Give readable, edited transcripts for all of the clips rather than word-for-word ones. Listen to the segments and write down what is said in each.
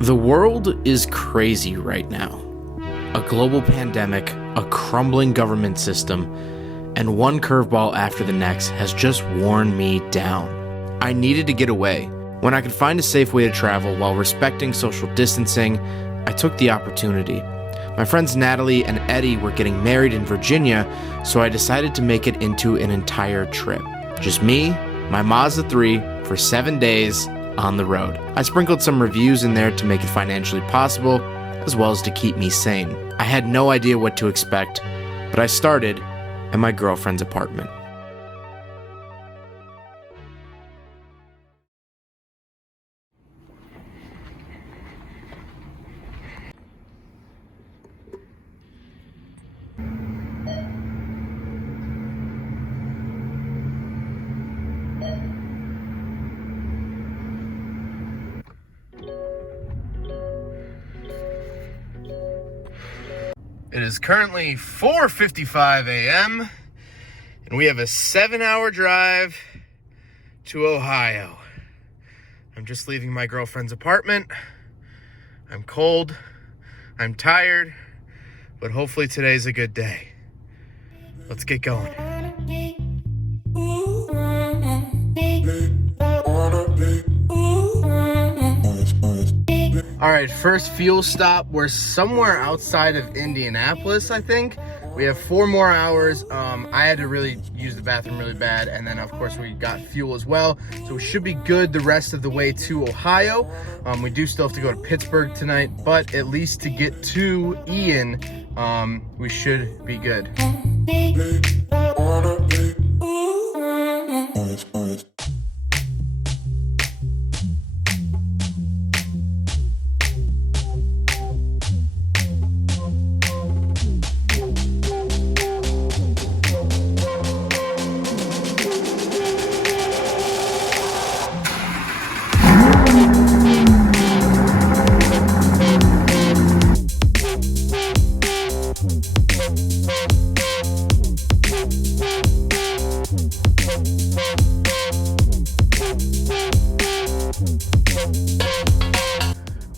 The world is crazy right now. A global pandemic, a crumbling government system, and one curveball after the next has just worn me down. I needed to get away. When I could find a safe way to travel while respecting social distancing, I took the opportunity. My friends Natalie and Eddie were getting married in Virginia, so I decided to make it into an entire trip. Just me, my Mazda 3, for 7 days on the road. I sprinkled some reviews in there to make it financially possible, as well as to keep me sane. I had no idea what to expect, but I started at my girlfriend's apartment. It is currently 4:55 a.m. and we have a 7-hour drive to Ohio. I'm just leaving my girlfriend's apartment. I'm cold, I'm tired, but hopefully today's a good day. Let's get going. All right, first fuel stop. We're somewhere outside of Indianapolis, I think. We have 4 more hours. I had to really use the bathroom really bad, and then of course we got fuel as well, so we should be good the rest of the way to Ohio. We do still have to go to Pittsburgh tonight, but at least to get to Ian, we should be good.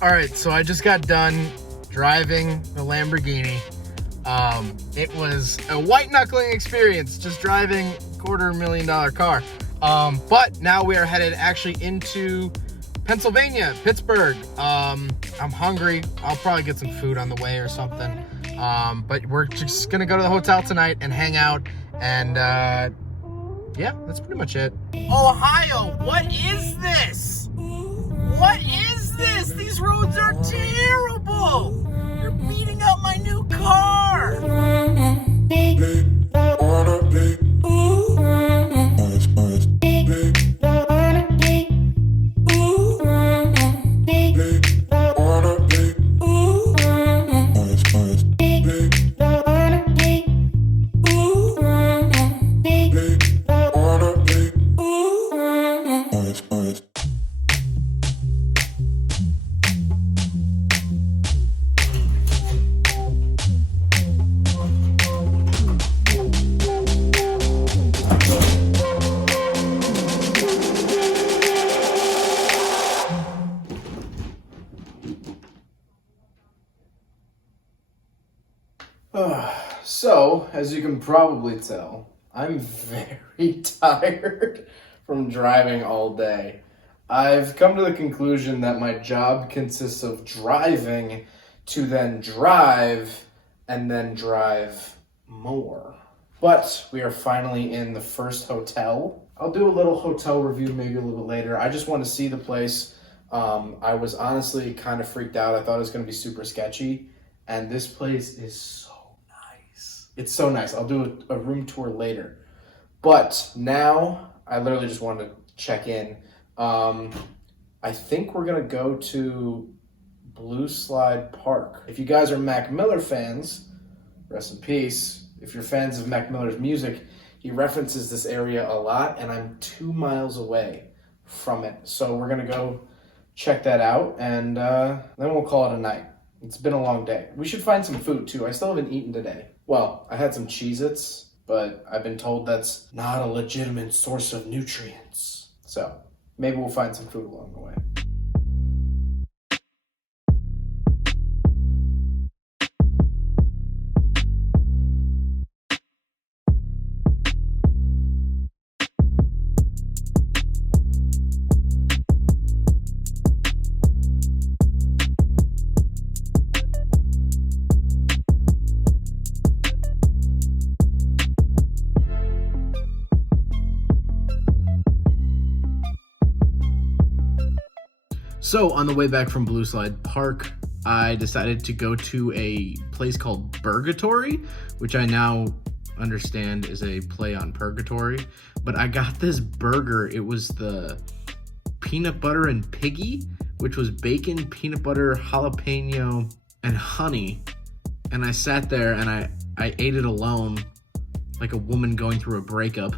All right, so I just got done driving the Lamborghini. It was a white knuckling experience, just driving a $250,000 car. But now we are headed actually into Pennsylvania, Pittsburgh. I'm hungry. I'll probably get some food on the way or something. But we're just gonna go to the hotel tonight and hang out. And yeah, that's pretty much it. Ohio, what is this? What is this? These roads are terrible. You're beating up my new car. So, as you can probably tell, I'm very tired from driving all day. I've come to the conclusion that my job consists of driving to then drive and then drive more. But we are finally in the first hotel. I'll do a little hotel review maybe a little bit later. I just want to see the place. I was honestly kind of freaked out. I thought it was going to be super sketchy. And this place is so nice. It's so nice. I'll do a room tour later. But now, I literally just wanted to check in. I think we're going to go to Blue Slide Park. If you guys are Mac Miller fans, rest in peace. If you're fans of Mac Miller's music, he references this area a lot, and I'm 2 miles away from it. So we're going to go check that out, and then we'll call it a night. It's been a long day. We should find some food, too. I still haven't eaten today. Well, I had some Cheez-Its, but I've been told that's not a legitimate source of nutrients. So maybe we'll find some food along the way. So on the way back from Blue Slide Park, I decided to go to a place called Burgatory, which I now understand is a play on purgatory. But I got this burger. It was the peanut butter and piggy, which was bacon, peanut butter, jalapeno, and honey. And I sat there and I ate it alone, like a woman going through a breakup.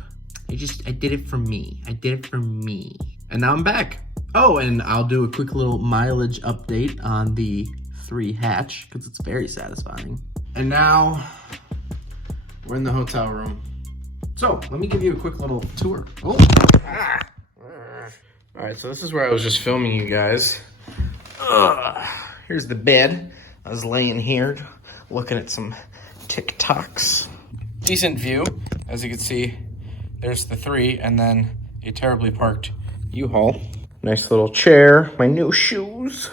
I did it for me. I did it for me. And now I'm back. Oh, and I'll do a quick little mileage update on the 3 hatch because it's very satisfying. And now we're in the hotel room. So let me give you a quick little tour. Oh. All right, so this is where I was just filming you guys. Here's the bed. I was laying here looking at some TikToks. Decent view. As you can see, there's the 3 and then a terribly parked U-Haul. Nice little chair, my new shoes.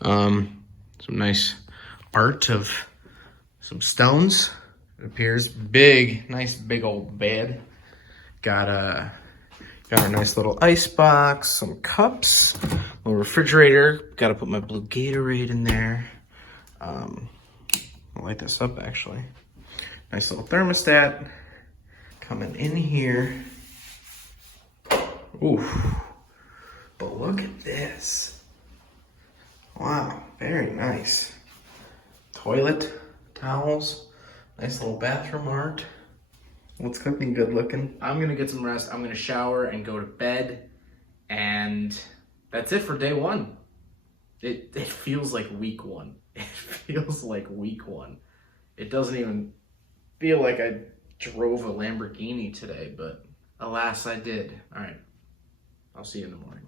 Some nice art of some stones. It appears big, nice big old bed. Got a nice little ice box, some cups, little refrigerator. Got to put my blue Gatorade in there. I'll light this up actually. Nice little thermostat coming in here. Ooh. But look at this. Wow, very nice. Toilet towels, nice little bathroom art. What's cooking good looking? I'm gonna get some rest. I'm gonna shower and go to bed. And that's it for day 1. It feels like week 1. It feels like week 1. It doesn't even feel like I drove a Lamborghini today, but alas, I did. All right, I'll see you in the morning.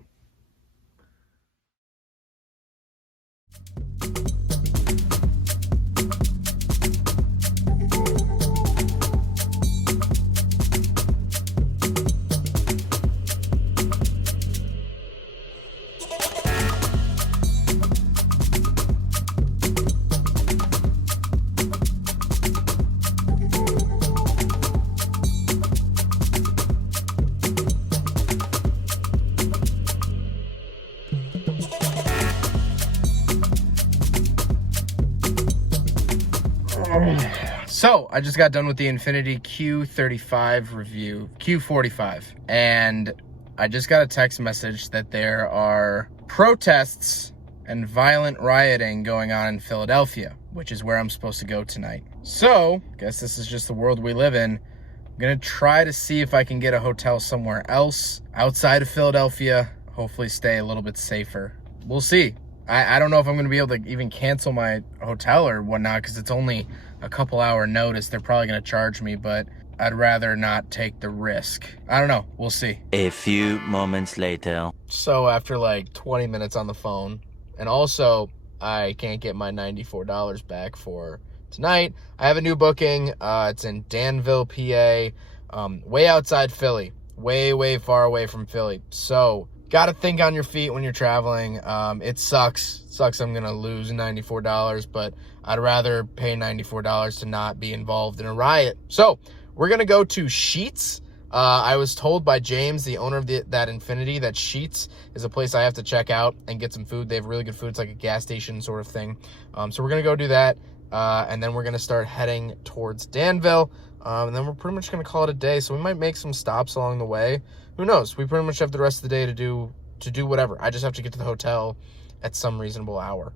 So I just got done with the Infiniti Q35 review, Q45, and I just got a text message that there are protests and violent rioting going on in Philadelphia, which is where I'm supposed to go tonight. So I guess this is just the world we live in. I'm gonna try to see if I can get a hotel somewhere else outside of Philadelphia, hopefully stay a little bit safer. We'll see. I don't know if I'm gonna be able to even cancel my hotel or whatnot because it's only a couple hour notice. They're probably gonna charge me, but I'd rather not take the risk. I don't know, we'll see. A few moments later. So after like 20 minutes on the phone, and also I can't get my $94 back for tonight. I have a new booking. It's in Danville, PA, way outside Philly, way far away from Philly. So gotta think on your feet when you're traveling. It sucks I'm gonna lose $94, but I'd rather pay $94 to not be involved in a riot. So we're gonna go to Sheetz. I was told by James, the owner of that Infiniti, that Sheetz is a place I have to check out and get some food. They have really good food. It's like a gas station sort of thing. So we're gonna go do that, and then we're gonna start heading towards Danville, and then we're pretty much gonna call it a day. So we might make some stops along the way. Who knows? We pretty much have the rest of the day to do whatever. I just have to get to the hotel at some reasonable hour,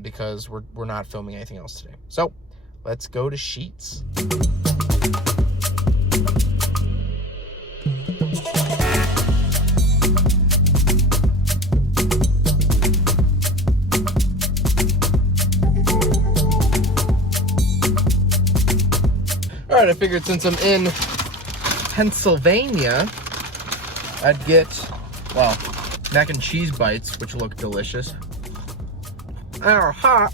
because we're not filming anything else today. So let's go to Sheetz. All right, I figured since I'm in Pennsylvania, I'd get, well, mac and cheese bites, which look delicious. They're hot,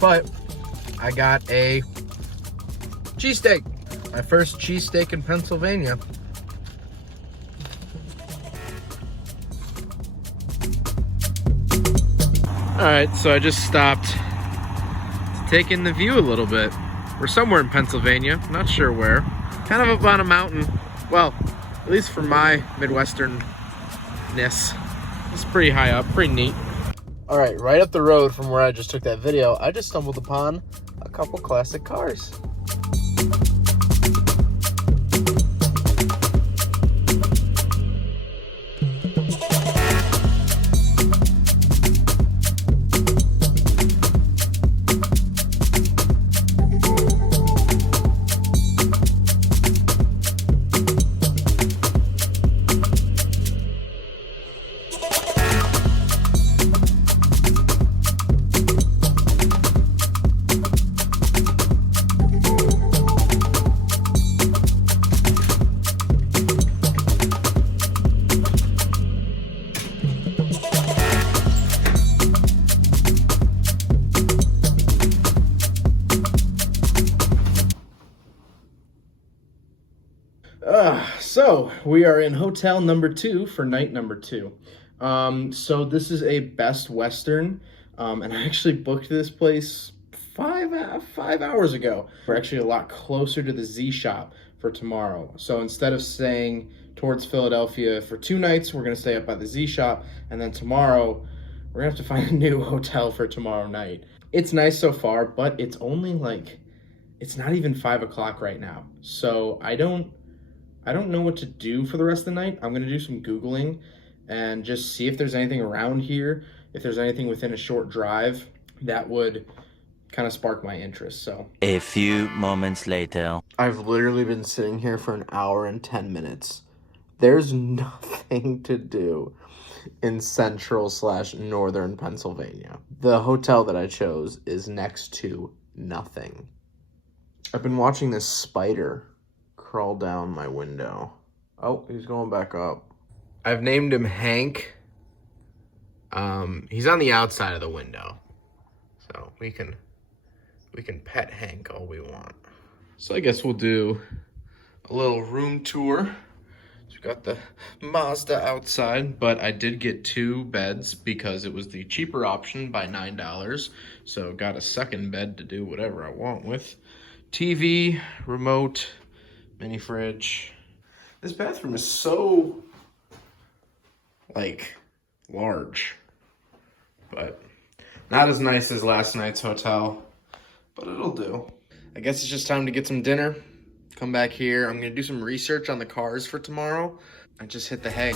but I got a cheesesteak. My first cheesesteak in Pennsylvania. All right, so I just stopped to take in the view a little bit. We're somewhere in Pennsylvania, not sure where. Kind of up on a mountain. Well, at least for my Midwesternness. It's pretty high up, pretty neat. All right, right up the road from where I just took that video, I just stumbled upon a couple classic cars. So we are in hotel number 2 for night number 2. So this is a Best Western, and I actually booked this place five hours ago. We're actually a lot closer to the Z Shop for tomorrow. So instead of staying towards Philadelphia for 2 nights, we're gonna stay up by the Z Shop, and then tomorrow we're gonna have to find a new hotel for tomorrow night. It's nice so far, but it's only like, it's not even 5 o'clock right now. So I don't know what to do for the rest of the night. I'm gonna do some Googling and just see if there's anything around here, if there's anything within a short drive that would kind of spark my interest. So A few moments later. I've literally been sitting here for an hour and 10 minutes. There's nothing to do in central/northern Pennsylvania. The hotel that I chose is next to nothing. I've been watching this spider crawl down my window. Oh, he's going back up. I've named him Hank. He's on the outside of the window, so we can pet Hank all we want. So I guess we'll do a little room tour. So we've got the Mazda outside, but I did get 2 beds because it was the cheaper option by $9. So got a second bed to do whatever I want with. TV, remote, mini fridge. This bathroom is so, like, large, but not as nice as last night's hotel, but it'll do. I guess it's just time to get some dinner, come back here. I'm gonna do some research on the cars for tomorrow. I just hit the hay.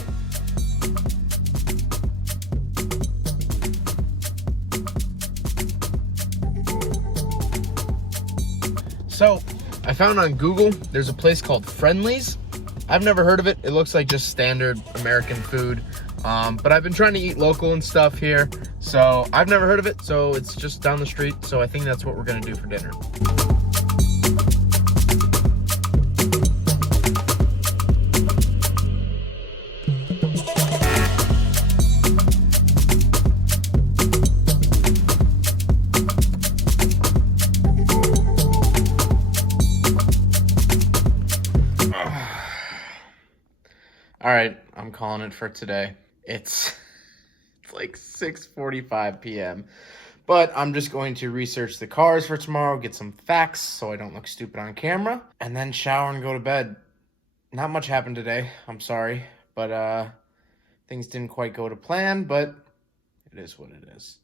So, I found on Google, there's a place called Friendly's. I've never heard of it. It looks like just standard American food. But I've been trying to eat local and stuff here. So I've never heard of it. So it's just down the street. So I think that's what we're gonna do for dinner. All right, I'm calling it for today. It's like 6:45 p.m. But I'm just going to research the cars for tomorrow, get some facts so I don't look stupid on camera, and then shower and go to bed. Not much happened today, I'm sorry, but things didn't quite go to plan, but it is what it is.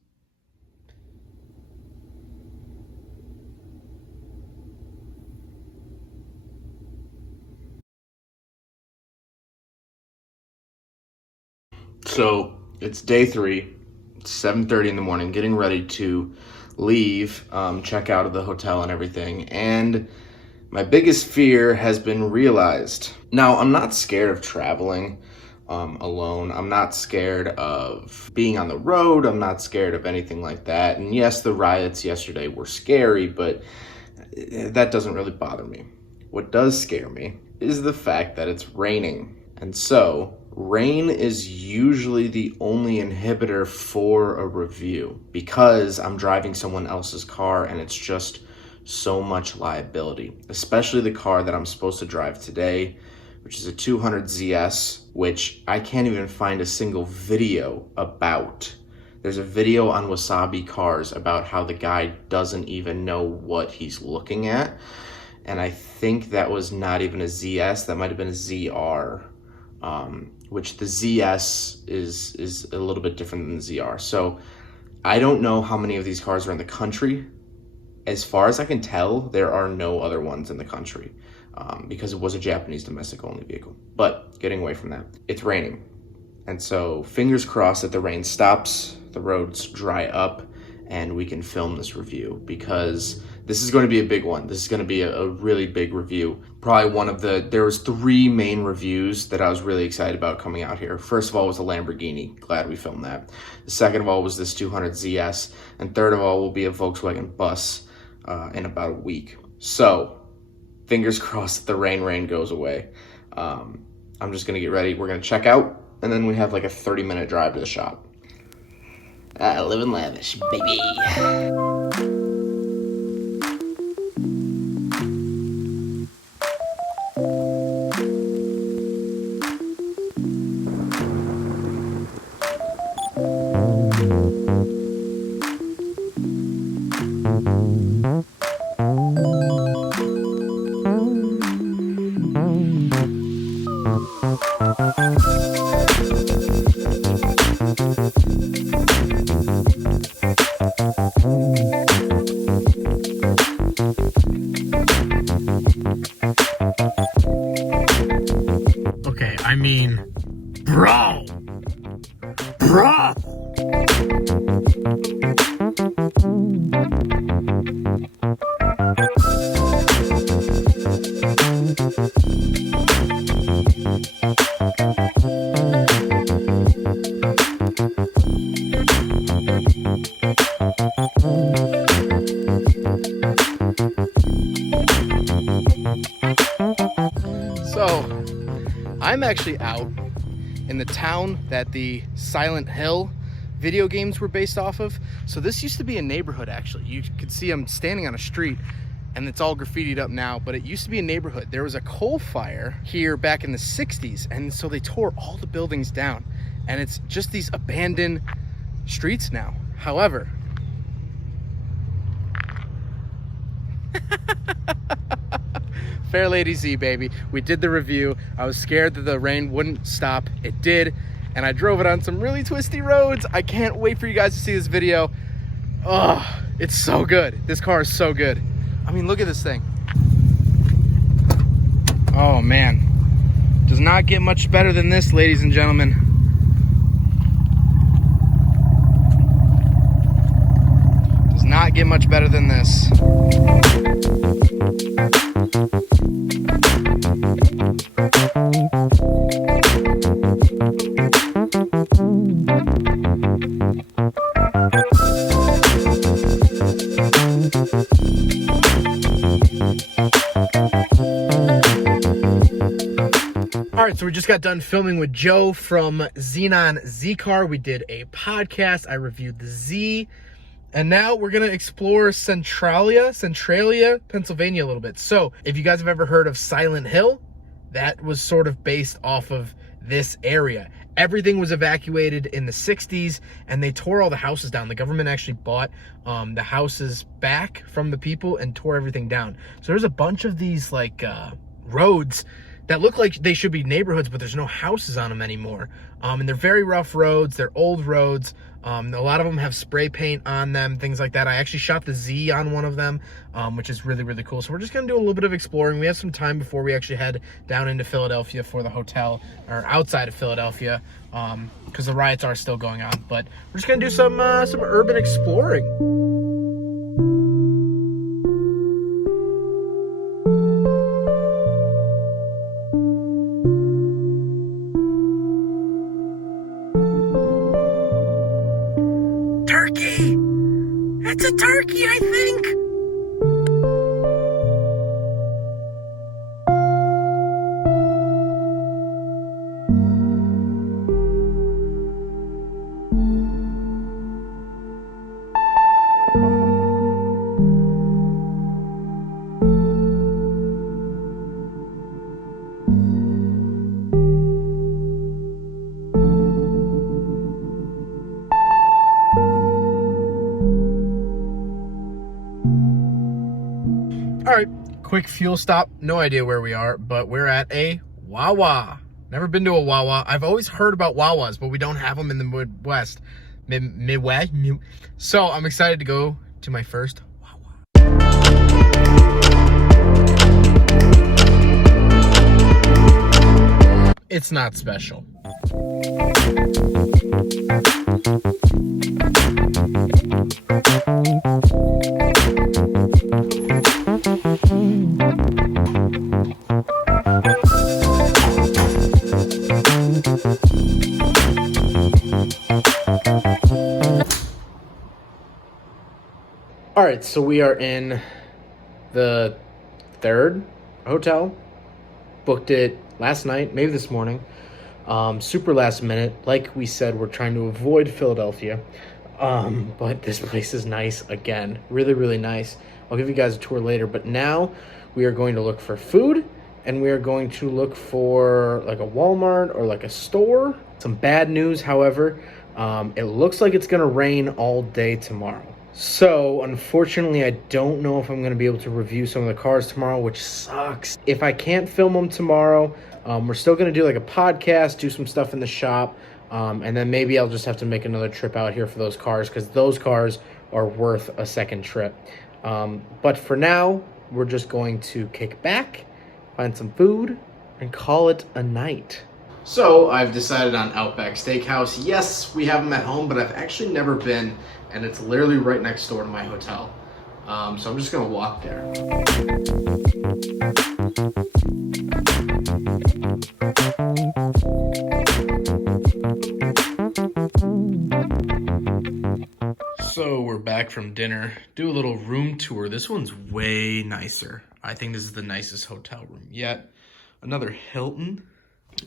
So it's day 3, it's 7:30 in the morning, getting ready to leave, check out of the hotel and everything. And my biggest fear has been realized. Now, I'm not scared of traveling alone. I'm not scared of being on the road. I'm not scared of anything like that. And yes, the riots yesterday were scary, but that doesn't really bother me. What does scare me is the fact that it's raining. And so rain is usually the only inhibitor for a review because I'm driving someone else's car and it's just so much liability, especially the car that I'm supposed to drive today, which is a 200 ZS, which I can't even find a single video about. There's a video on Wasabi Cars about how the guy doesn't even know what he's looking at. And I think that was not even a ZS, that might have been a ZR. which the ZS is a little bit different than the ZR. So I don't know how many of these cars are in the country. As far as I can tell, there are no other ones in the country because it was a Japanese domestic only vehicle. But getting away from that, it's raining. And so fingers crossed that the rain stops, the roads dry up, and we can film this review, because this is going to be a big one. This is going to be a really big review. Probably there was 3 main reviews that I was really excited about coming out here. First of all was the Lamborghini. Glad we filmed that. The second of all was this 200 ZS. And third of all will be a Volkswagen bus in about a week. So fingers crossed that the rain goes away. I'm just going to get ready. We're going to check out, and then we have like a 30-minute drive to the shop. Living lavish, baby. Okay, I mean, bro. So, I'm actually out in the town that the Silent Hill video games were based off of. So this used to be a neighborhood, actually. You could see I'm standing on a street, and it's all graffitied up now, but it used to be a neighborhood. There was a coal fire here back in the 60s, and so they tore all the buildings down, and it's just these abandoned streets now. However, Fair Lady Z, baby. We did the review. I was scared that the rain wouldn't stop. It did, and I drove it on some really twisty roads. I can't wait for you guys to see this video. Oh, it's so good. This car is so good. I mean, look at this thing. Oh, man. Does not get much better than this, ladies and gentlemen. Does not get much better than this. All right, so we just got done filming with Joe from Xenon Z-Car. We did a podcast. I reviewed the Z. And now we're going to explore Centralia, Pennsylvania a little bit. So if you guys have ever heard of Silent Hill, that was sort of based off of this area. Everything was evacuated in the 60s, and they tore all the houses down. The government actually bought the houses back from the people and tore everything down. So there's a bunch of these like roads that look like they should be neighborhoods, but there's no houses on them anymore. And they're very rough roads. They're old roads. A lot of them have spray paint on them, things like that. I actually shot the Z on one of them, which is really, really cool. So we're just going to do a little bit of exploring. We have some time before we actually head down into Philadelphia for the hotel, or outside of Philadelphia, because the riots are still going on. But we're just going to do some urban exploring. It's a turkey, I think. All right, quick fuel stop. No idea where we are, but we're at a Wawa. Never been to a Wawa. I've always heard about Wawas, but we don't have them in the Midwest. Midwest. So I'm excited to go to my first Wawa. It's not special. All right, so we are in the third hotel. Booked it last night, maybe this morning. Super last minute. Like we said, we're trying to avoid Philadelphia. But this place is nice again. Really, really nice. I'll give you guys a tour later. But now we are going to look for food, and we are going to look for like a Walmart or like a store. Some bad news, however. It looks like it's going to rain all day tomorrow. So, unfortunately, I don't know if I'm going to be able to review some of the cars tomorrow, which sucks. If I can't film them tomorrow, we're still going to do like a podcast, do some stuff in the shop, and then maybe I'll just have to make another trip out here for those cars, because those cars are worth a second trip. But for now, we're just going to kick back, find some food, and call it a night. So, I've decided on Outback Steakhouse. Yes, we have them at home, but I've actually never been, and it's literally right next door to my hotel. So I'm just gonna walk there. So we're back from dinner. Do a little room tour. This one's way nicer. I think this is the nicest hotel room yet. Another Hilton.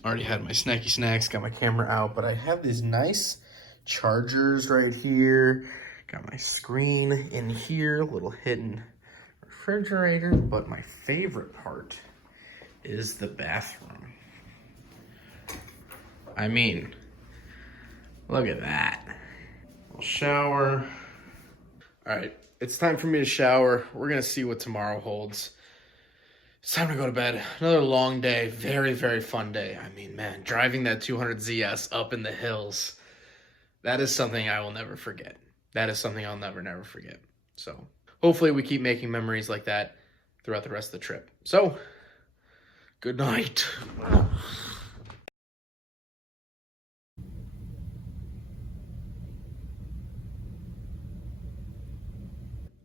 Already had my snacky snacks, got my camera out, but I have these nice chargers right here. Got my screen in here, little hidden refrigerator, but my favorite part is the bathroom. I mean, look at that. Little shower. All right, it's time for me to shower. We're gonna see what tomorrow holds. It's time to go to bed. Another long day, very, very fun day. I mean, man, driving that 200ZS up in the hills, that is something I will never forget. That is something I'll never forget. So hopefully we keep making memories like that throughout the rest of the trip. So, good night.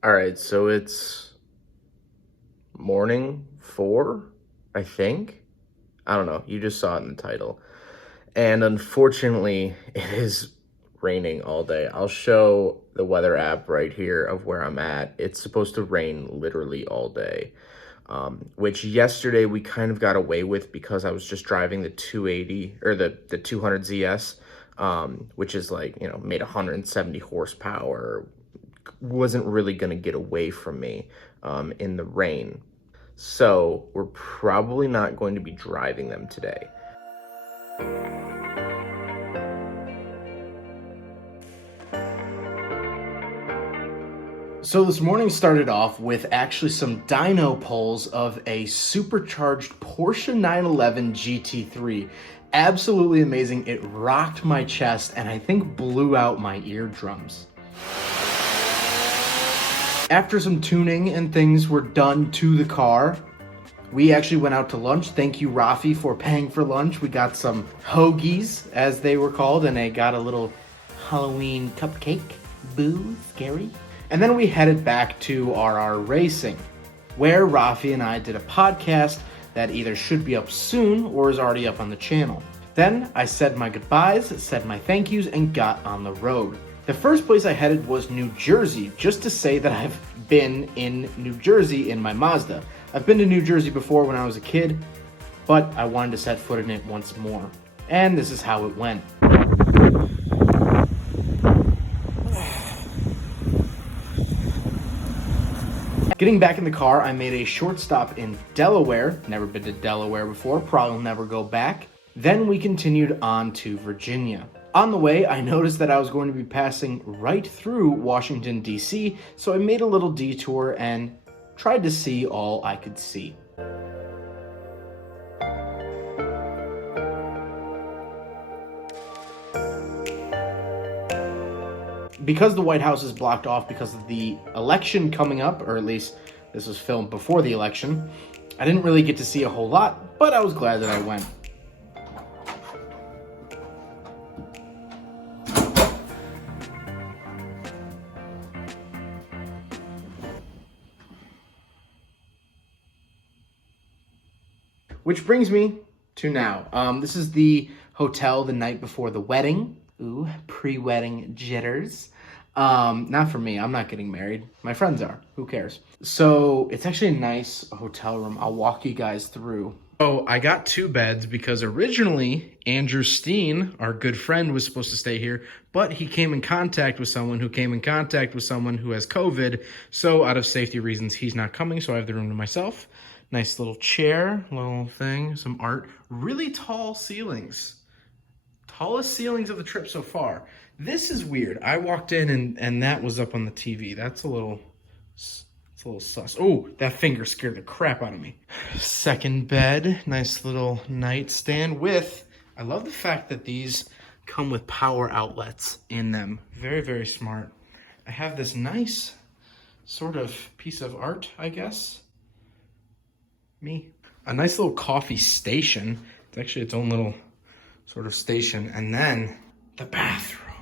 All right, so it's morning 4, I think. I don't know. You just saw it in the title. And unfortunately, it is raining all day. I'll show the weather app right here of where I'm at. It's supposed to rain literally all day, which yesterday we kind of got away with because I was just driving the 280 or the 200ZS, which is like, you know, made 170 horsepower. Wasn't really going to get away from me in the rain. So we're probably not going to be driving them today. So this morning started off with actually some dyno pulls of a supercharged Porsche 911 GT3. Absolutely amazing. It rocked my chest and I think blew out my eardrums. After some tuning and things were done to the car, we actually went out to lunch. Thank you, Rafi, for paying for lunch. We got some hoagies, as they were called, and I got a little Halloween cupcake. Boo, scary. And then we headed back to RR Racing, where Rafi and I did a podcast that either should be up soon or is already up on the channel. Then I said my goodbyes, said my thank yous, and got on the road. The first place I headed was New Jersey, just to say that I've been in New Jersey in my Mazda. I've been to New Jersey before when I was a kid, but I wanted to set foot in it once more. And this is how it went. Getting back in the car, I made a short stop in Delaware. Never been to Delaware before, probably will never go back. Then we continued on to Virginia. On the way, I noticed that I was going to be passing right through Washington, D.C., so I made a little detour and tried to see all I could see. because the White House is blocked off because of the election coming up, or at least this was filmed before the election, I didn't really get to see a whole lot, but I was glad that I went. Which brings me to now. This is the hotel the night before the wedding. Ooh, pre-wedding jitters. Not for me. I'm not getting married. My friends are. Who cares? So it's actually a nice hotel room. I'll walk you guys through. So I got 2 beds because originally Andrew Steen, our good friend, was supposed to stay here, but he came in contact with someone who came in contact with someone who has COVID. So out of safety reasons, he's not coming. So I have the room to myself. Nice little chair, little thing, some art, really tall ceilings. Tallest ceilings of the trip so far. This is weird. I walked in and that was up on the TV. It's a little sus. Oh, that finger scared the crap out of me. Second bed, nice little nightstand with, I love the fact that these come with power outlets in them. Very, very smart. I have this nice sort of piece of art, I guess. A nice little coffee station. It's actually its own little sort of station. And then the bathroom,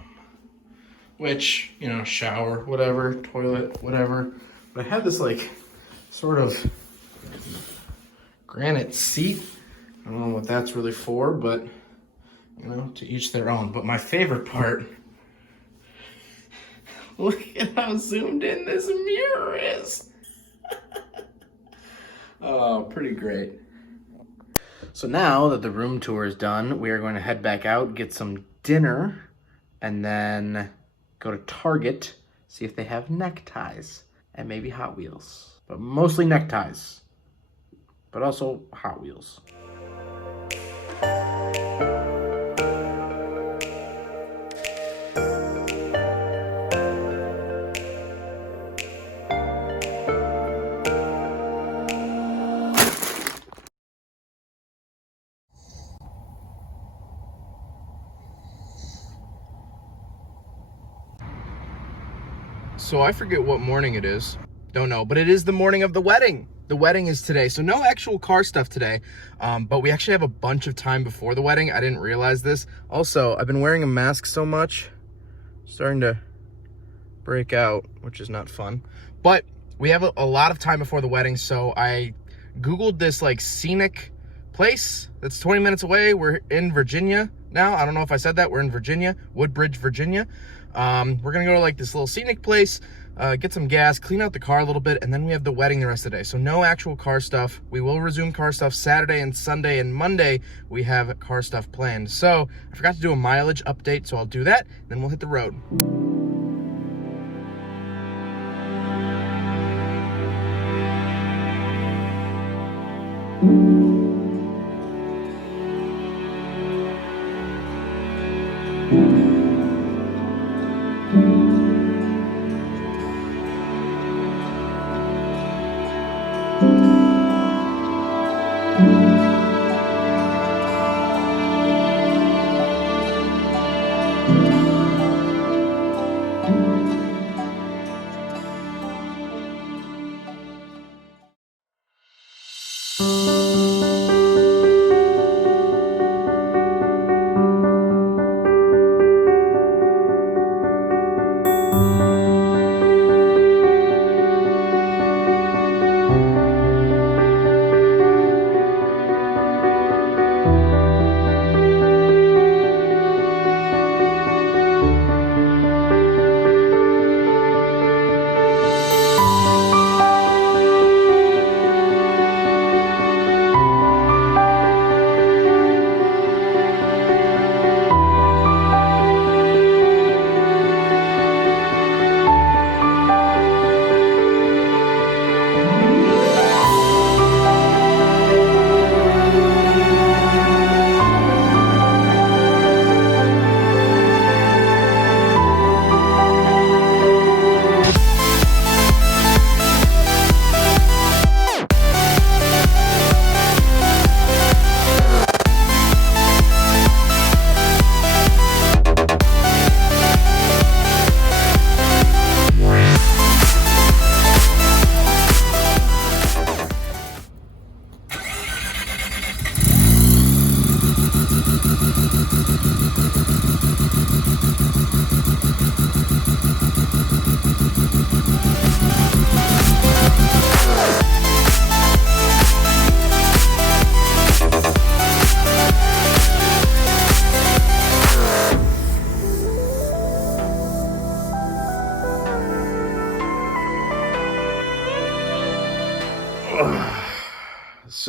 which, you know, shower, whatever, toilet, whatever. But I have this like sort of granite seat. I don't know what that's really for, but you know, to each their own. But my favorite part, look at how zoomed in this mirror is. Oh, pretty great. So now that the room tour is done, we are going to head back out, get some dinner, and then go to Target, see if they have neckties and maybe Hot Wheels. But mostly neckties, but also Hot Wheels. So I forget what morning it is. Don't know, but it is the morning of the wedding. The wedding is today, so no actual car stuff today, but we actually have a bunch of time before the wedding. I didn't realize this. Also, I've been wearing a mask so much, starting to break out, which is not fun. But we have a lot of time before the wedding, so I Googled this like scenic place that's 20 minutes away. We're in Virginia now. I don't know if I said that. We're in Virginia, Woodbridge, Virginia. We're gonna go to like this little scenic place, get some gas, clean out the car a little bit, and then we have the wedding the rest of the day. So no actual car stuff. We will resume car stuff Saturday and Sunday, and Monday we have car stuff planned. So I forgot to do a mileage update, so I'll do that, then we'll hit the road.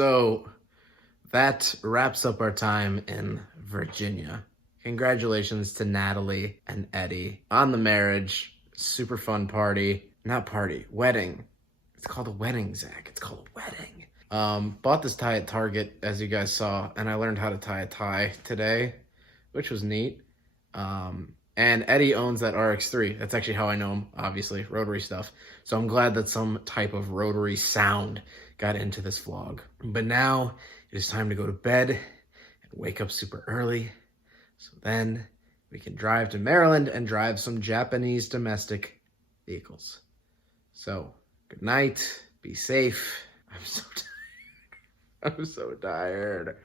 So that wraps up our time in Virginia. Congratulations to Natalie and Eddie on the marriage. Super fun party. Not party, wedding. It's called a wedding, Zach. It's called a wedding. Bought this tie at Target, as you guys saw, and I learned how to tie a tie today, which was neat. And Eddie owns that RX-3. That's actually how I know him, obviously, rotary stuff. So I'm glad that some type of rotary sound got into this vlog. But now it is time to go to bed and wake up super early. So then we can drive to Maryland and drive some Japanese domestic vehicles. So good night. Be safe. I'm so tired. I'm so tired.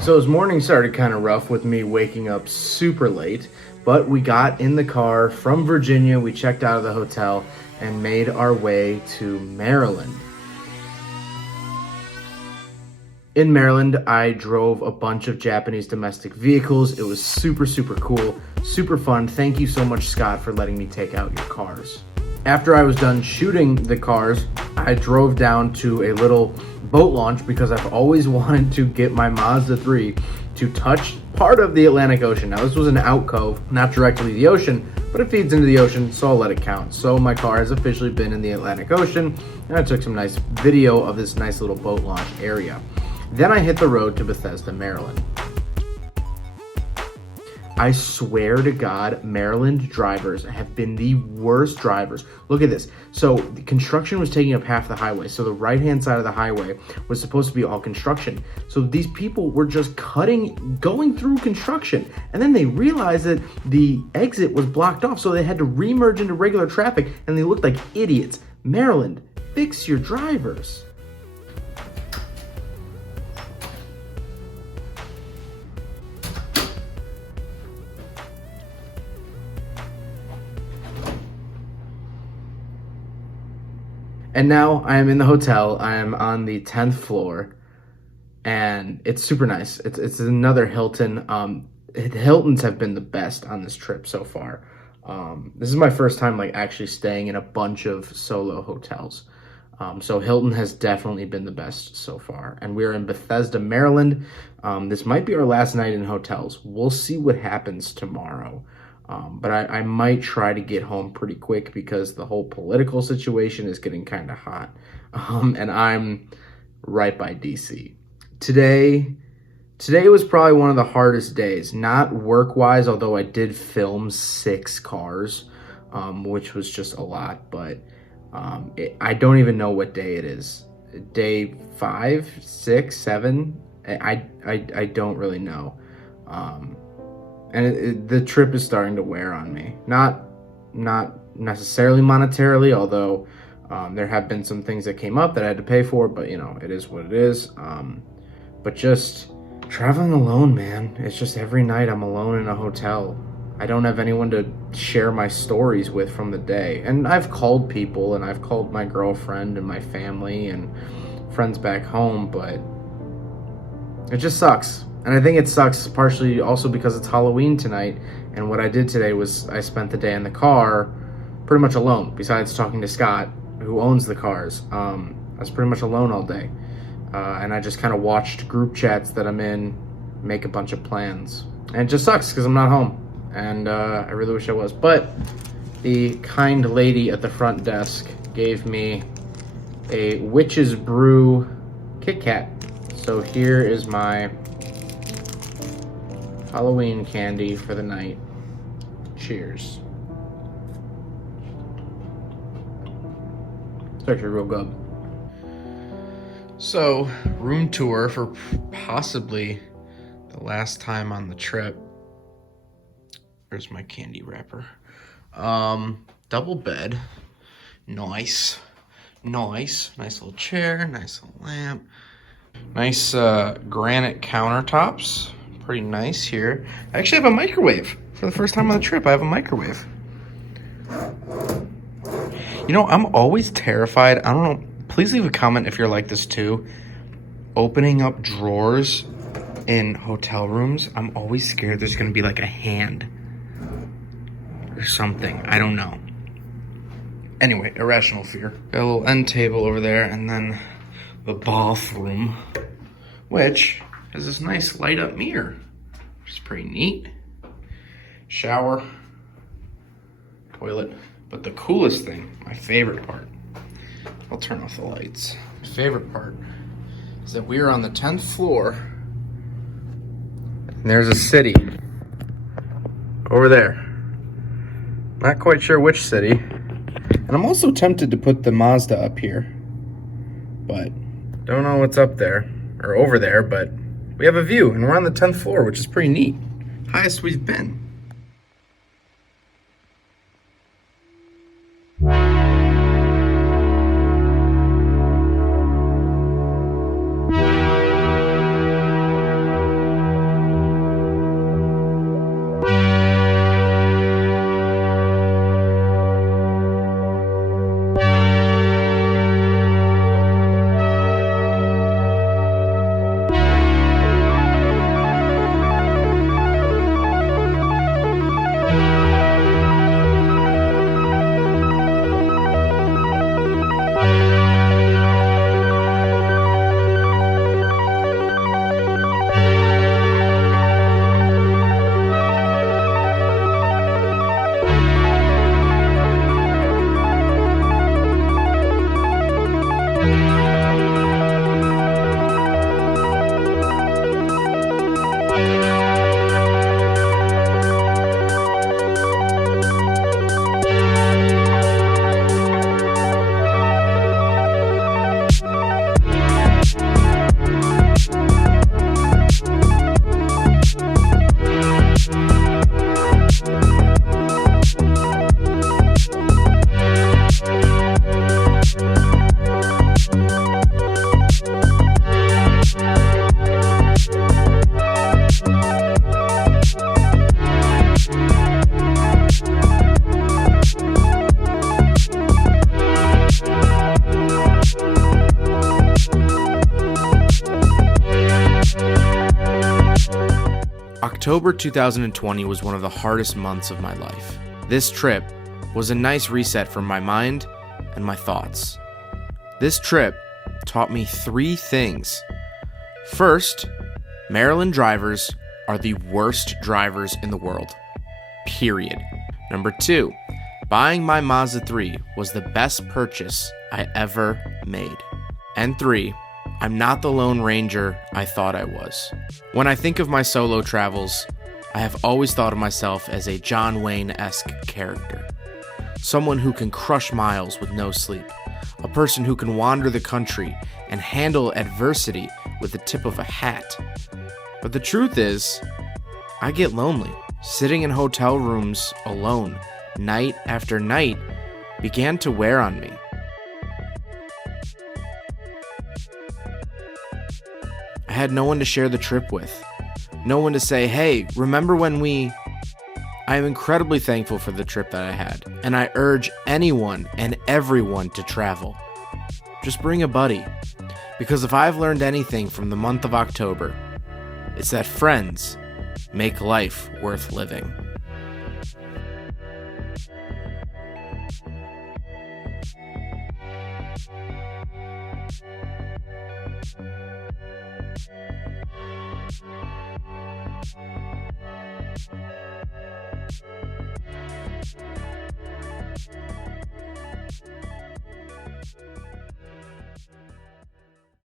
So his morning started kind of rough with me waking up super late, but we got in the car from Virginia, we checked out of the hotel, and made our way to Maryland. In Maryland, I drove a bunch of Japanese domestic vehicles. It was super, super cool, super fun. Thank you so much, Scott, for letting me take out your cars. After I was done shooting the cars, I drove down to a little boat launch because I've always wanted to get my Mazda 3 to touch part of the Atlantic Ocean. Now, this was an alcove, not directly the ocean, but it feeds into the ocean, so I'll let it count. So my car has officially been in the Atlantic Ocean, and I took some nice video of this nice little boat launch area. Then I hit the road to Bethesda, Maryland. I swear to God, Maryland drivers have been the worst drivers. Look at this. So the construction was taking up half the highway. So the right-hand side of the highway was supposed to be all construction. So these people were just going through construction. And then they realized that the exit was blocked off. So they had to remerge into regular traffic and they looked like idiots. Maryland, fix your drivers. And now I am in the hotel. I am on the 10th floor, and it's super nice. It's another Hilton. Hiltons have been the best on this trip so far. This is my first time like actually staying in a bunch of solo hotels. So Hilton has definitely been the best so far. And we're in Bethesda, Maryland. This might be our last night in hotels. We'll see what happens tomorrow. But I might try to get home pretty quick because the whole political situation is getting kind of hot. And I'm right by DC. Today was probably one of the hardest days, not work-wise, although I did film 6 cars, which was just a lot, but I don't even know what day it is. Day 5, 6, 7? I don't really know. And the trip is starting to wear on me. Not necessarily monetarily, although there have been some things that came up that I had to pay for, but you know, it is what it is. But just traveling alone, man. It's just every night I'm alone in a hotel. I don't have anyone to share my stories with from the day. And I've called people, and I've called my girlfriend and my family and friends back home, but it just sucks. And I think it sucks partially also because it's Halloween tonight, and what I did today was I spent the day in the car pretty much alone, besides talking to Scott, who owns the cars. I was pretty much alone all day, and I just kind of watched group chats that I'm in make a bunch of plans. And it just sucks because I'm not home, and I really wish I was. But the kind lady at the front desk gave me a Witch's Brew Kit Kat. So here is my Halloween candy for the night. Cheers. It's actually real good. So, room tour for possibly the last time on the trip. There's my candy wrapper. Double bed. Nice. Nice little chair, nice little lamp. Nice granite countertops. Pretty nice here. I actually have a microwave. For the first time on the trip, I have a microwave. You know, I'm always terrified. I don't know. Please leave a comment if you're like this too. Opening up drawers in hotel rooms, I'm always scared there's going to be like a hand or something. I don't know. Anyway, irrational fear. Got a little end table over there, and then the bathroom, which has this nice light up mirror, which is pretty neat. Shower, toilet. But the coolest thing, my favorite part, I'll turn off the lights. My favorite part is that we are on the 10th floor, and there's a city over there. Not quite sure which city. And I'm also tempted to put the Mazda up here, but don't know what's up there or over there, but we have a view and we're on the 10th floor, which is pretty neat. Highest we've been. October 2020 was one of the hardest months of my life. This trip was a nice reset for my mind and my thoughts. This trip taught me 3 things. First, Maryland drivers are the worst drivers in the world. Period. Number 2, buying my Mazda 3 was the best purchase I ever made. And 3, I'm not the Lone Ranger I thought I was. When I think of my solo travels, I have always thought of myself as a John Wayne-esque character. Someone who can crush miles with no sleep. A person who can wander the country and handle adversity with the tip of a hat. But the truth is, I get lonely. Sitting in hotel rooms alone, night after night, began to wear on me. I had no one to share the trip with. No one to say, hey, remember when we... I am incredibly thankful for the trip that I had, and I urge anyone and everyone to travel. Just bring a buddy, because if I've learned anything from the month of October, it's that friends make life worth living.